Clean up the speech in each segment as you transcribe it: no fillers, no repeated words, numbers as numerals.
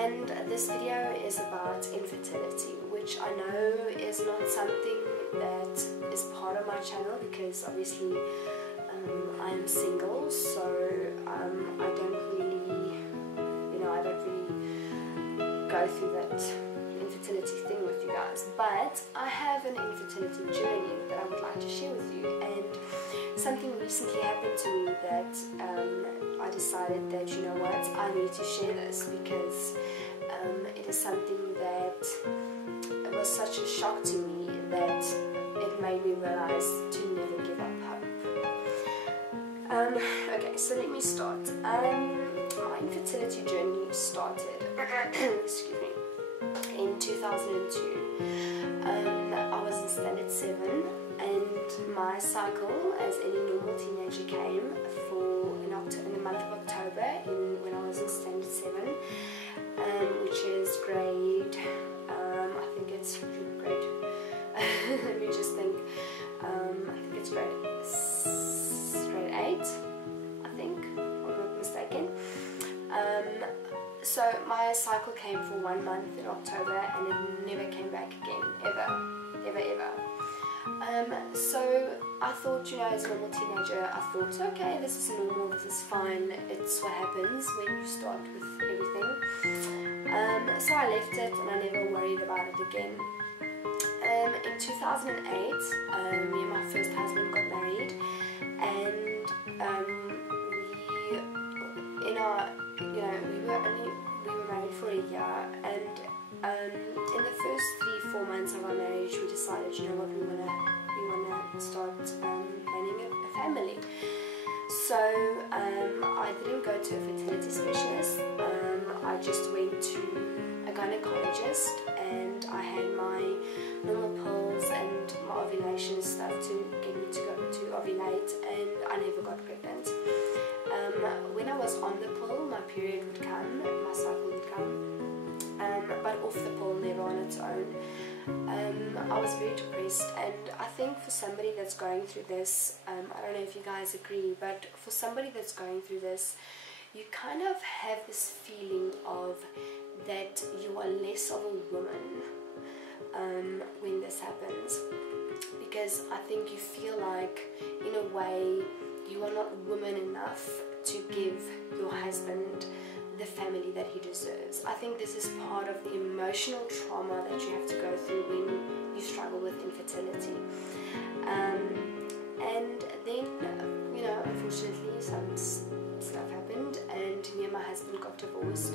and this video is about infertility, which I know is not something that is part of my channel because obviously I am single, so I don't really, I don't really go through that infertility thing with you guys, but I have an infertility journey that I would like to share with you. And something recently happened to me that I decided that, you know what, I need to share this because it is something that it was such a shock to me that it made me realize to never give up hope. Okay, so let me start. My infertility journey started excuse me, in 2002. I was in standard 7 and my cycle as any normal teenager came in the month of October when I was in standard 7, which is grade, I think it's grade, let me just think, I think it's grade 8, I think, if I'm not mistaken. So my cycle came for 1 month in October and it never came back again, ever. So I thought, as a normal teenager, I thought, okay, this is normal, this is fine, it's what happens when you start with everything. So I left it and I never worried about it again. In 2008, me and my first husband got married, and we were married for a year, and in the first 3-4 months of our marriage we decided, we wanna start planning a family. So I didn't go to a fertility specialist. I just went to a gynecologist and I had my normal pills and my ovulation stuff to get me to go to ovulate, and I never got pregnant. When I was on the pill, my period would come, my cycle would come, but off the pill, never on its own. I was very depressed, and I think for somebody that's going through this, I don't know if you guys agree, but for somebody that's going through this, you kind of have this feeling of that you are less of a woman when this happens, because I think you feel like, in a way, you are not woman enough to give your husband the family that he deserves. I think this is part of the emotional trauma that you have to go through when you struggle with infertility. And then, unfortunately some stuff happened and me and my husband got divorced,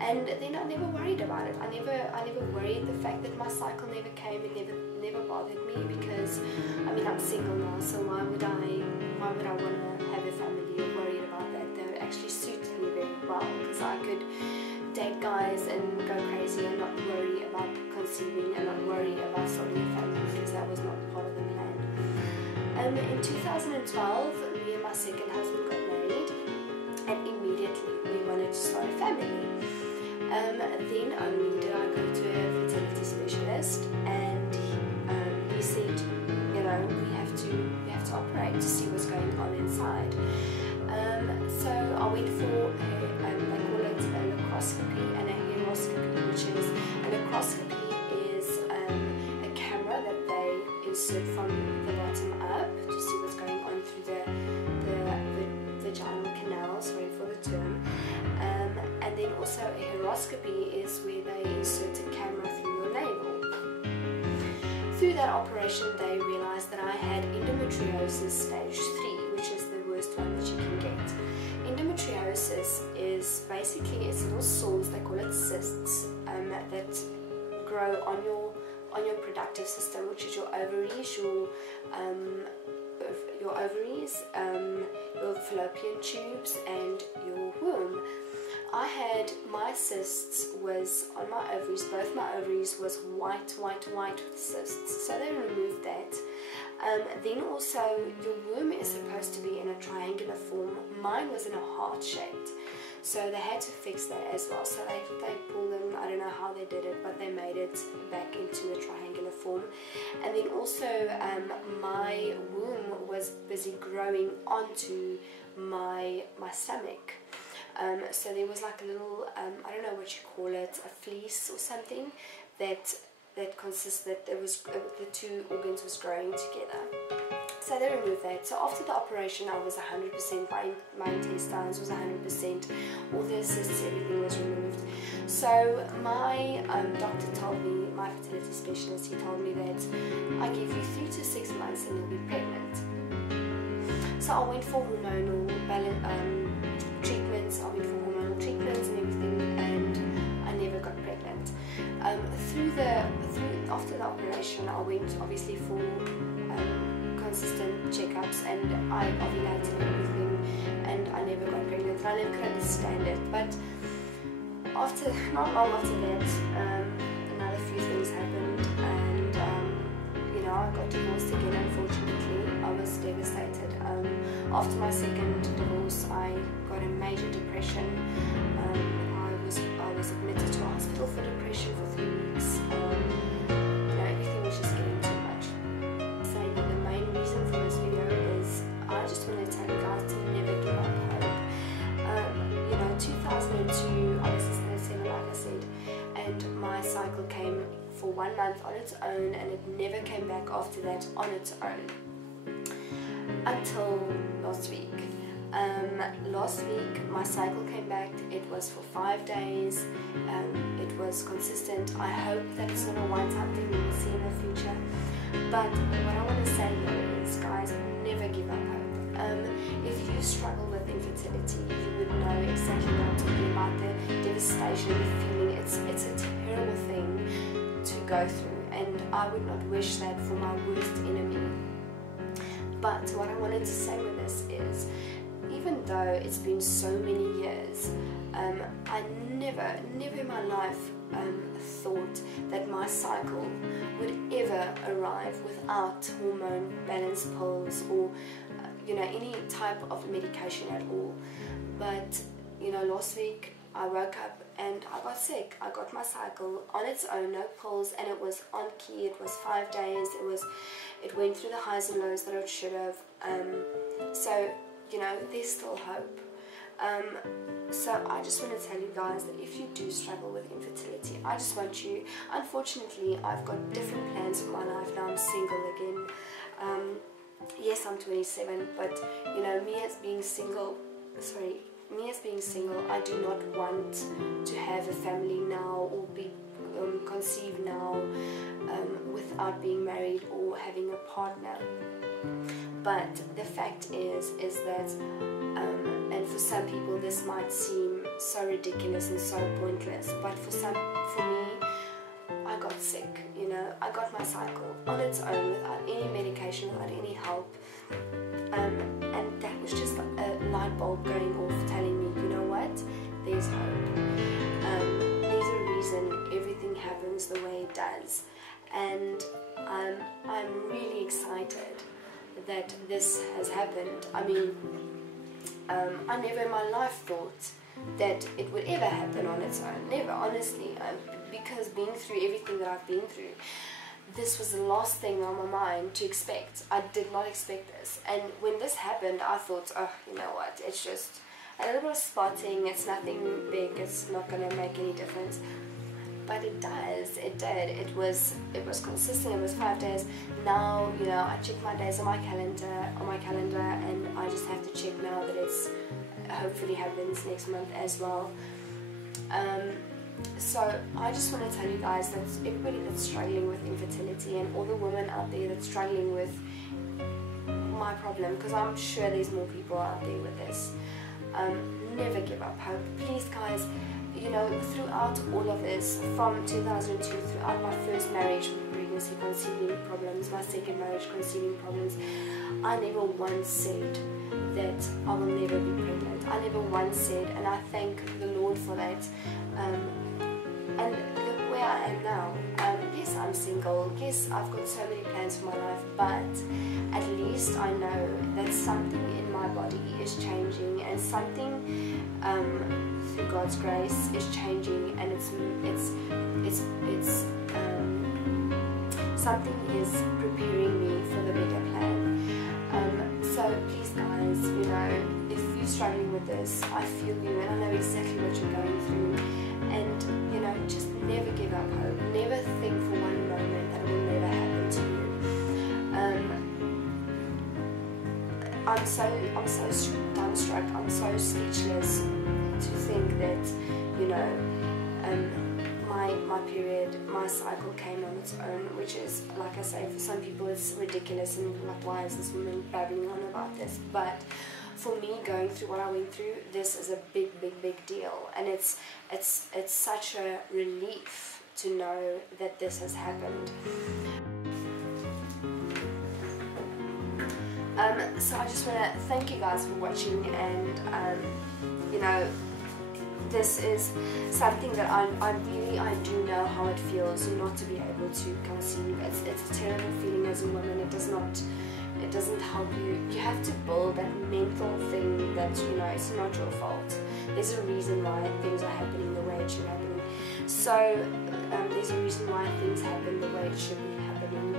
and then I never worried about it. I never worried. The fact that my cycle never came, it never bothered me, because I'm single now, so why would I want to have a family or worried about that? They actually suited me very well, because I could date guys and go crazy and not worry about conceiving and not worry about starting a family, because that was not part of the plan. In 2012, me and my second husband got married, and immediately we wanted to start a family. Then only did I go to a fertility specialist, and he said, we have to operate to see what's going on inside. So I went for they call it a laparoscopy and a uroscopy, which is a laparoscopy is a camera that they insert from the bottom up to see what's going on through the vaginal canal, sorry for the term. And then also a uroscopy is where they insert a camera through your navel. Through that operation, they realized that I had endometriosis stage 3, which is the worst one that you can get. Endometriosis is basically, it's little sores, they call it cysts, that grow on your reproductive system, which is your ovaries, your fallopian tubes, and your womb. I had my cysts was on my ovaries, both my ovaries was white with cysts, so they removed that. Then also your womb is supposed to be in a triangular form. Mine was in a heart shaped, so they had to fix that as well. So they pulled them, I don't know how they did it, but they made it back into a triangular form. And then also my womb was busy growing onto my stomach. So there was like a little, I don't know what you call it, a fleece or something that consisted, it was the two organs was growing together. So they removed that. So after the operation, I was 100%, my intestines was 100%, all the cysts, everything was removed. So my doctor told me, my fertility specialist, he told me that I give you 3 to 6 months and you'll be pregnant. So I went for hormonal treatments, and everything, and I never got pregnant. After the operation, I went obviously for consistent checkups, and I ovulated and everything, and I never got pregnant, and I never could understand it. But not long after that, another few things happened, and I got divorced again. Unfortunately, I was devastated. After my second divorce, I got a major depression. I was admitted to a hospital for depression for 3 weeks. Everything was just getting too much. So the main reason for this video is I just want to tell you guys to never give up hope. 2002, I was just 37, like I said, and my cycle came for 1 month on its own, and it never came back after that on its own until last week. Last week my cycle came back. It was for 5 days. It was consistent. I hope that it's not a one-time thing we will see in the future. But what I want to say here is, guys, never give up hope. If you struggle with infertility, you would know exactly what I'm talking about. The devastation, the feeling. It's a terrible thing to go through, and I would not wish that for my worst enemy. But what I wanted to say with this is, even though it's been so many years, I never in my life thought that my cycle would ever arrive without hormone balance pills or any type of medication at all. But last week I woke up and I got sick. I got my cycle on its own, no pills, and it was on key. It was 5 days. It went through the highs and lows that it should have. So there's still hope. So I just want to tell you guys that if you do struggle with infertility, I just want you, unfortunately I've got different plans for my life now. I'm single again. Yes, I'm 27, but me as being single, I do not want to have a family now or be conceived now without being married or having a partner. But the fact is that, and for some people this might seem so ridiculous and so pointless, but for me, I got sick. I got my cycle on its own without any medication, without any help, and that was just a light bulb going off, telling me, you know what, there's hope. There's a reason everything happens the way it does, and I'm really excited that this has happened. I mean, I never in my life thought that it would ever happen on its own. Never, honestly. Because being through everything that I've been through, this was the last thing on my mind to expect. I did not expect this. And when this happened, I thought, oh, you know what, it's just a little bit of spotting. It's nothing big. It's not going to make any difference. But it does. It did. It was consistent. It was 5 days. Now, I check my days on my calendar, and I just have to check now that it's hopefully happens next month as well. So I just want to tell you guys that everybody that's struggling with infertility, and all the women out there that's struggling with my problem, because I'm sure there's more people out there with this, never give up hope. Please, guys, throughout all of this, from 2002, throughout my first marriage with pregnancy, conceiving problems, my second marriage, conceiving problems, I never once said that I will never be pregnant. I never once said, and I thank the Lord for that. And look where I am now. Yes, I'm single. Yes, I've got so many plans for my life, but at least I know that something in my body is changing, and something through God's grace is changing, and something is preparing me for the better plan. So please, guys, if you struggling with this, I feel you and I know exactly what you're going through. And you know, just never give up hope. Never think for one moment that it will never happen to you. I'm so dumbstruck. I'm so speechless to think that, you know, my period, my cycle came on its own, which is, like I say, for some people it's ridiculous and like, why is this woman babbling on about this? But for me, going through what I went through, this is a big deal, and it's such a relief to know that this has happened. So I just want to thank you guys for watching, and you know, this is something that I do know how it feels not to be able to conceive. It's a terrible feeling as a woman. It doesn't help you. You have to build that mental thing that, you know, it's not your fault. There's a reason why things are happening the way it should happen. So there's a reason why things happen the way it should be happening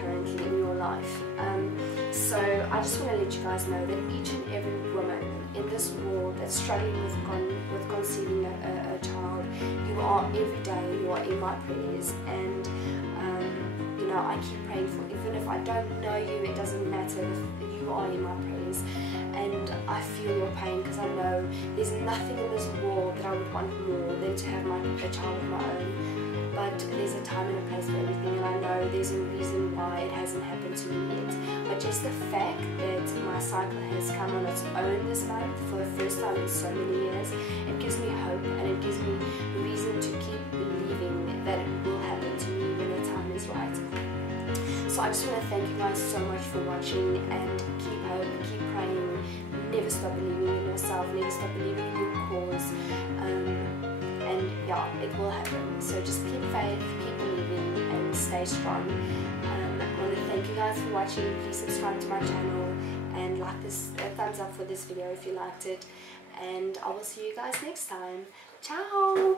currently in your life. So I just want to let you guys know that each and every woman in this world that's struggling with conceiving a child, you are every day, you are in my prayers, and you know, I keep praying for, even if I don't know you, it doesn't matter, you are in my prayers, and I feel your pain, because I know there's nothing in this world that I would want more than to have a child of my own. But there's a time and a place for everything, and I know there's a reason why it hasn't happened to me yet. But just the fact that my cycle has come on its own this month for the first time in so many years, it gives me hope, and it gives me reason to keep believing that it will happen to me when the time is right. So I just want to thank you guys so much for watching, and keep hope, keep praying, never stop believing in yourself, never stop believing in your cause. And yeah, it will happen. So just keep faith, keep believing, and stay strong. I want to thank you guys for watching. Please subscribe to my channel and like this, thumbs up for this video if you liked it. And I will see you guys next time. Ciao!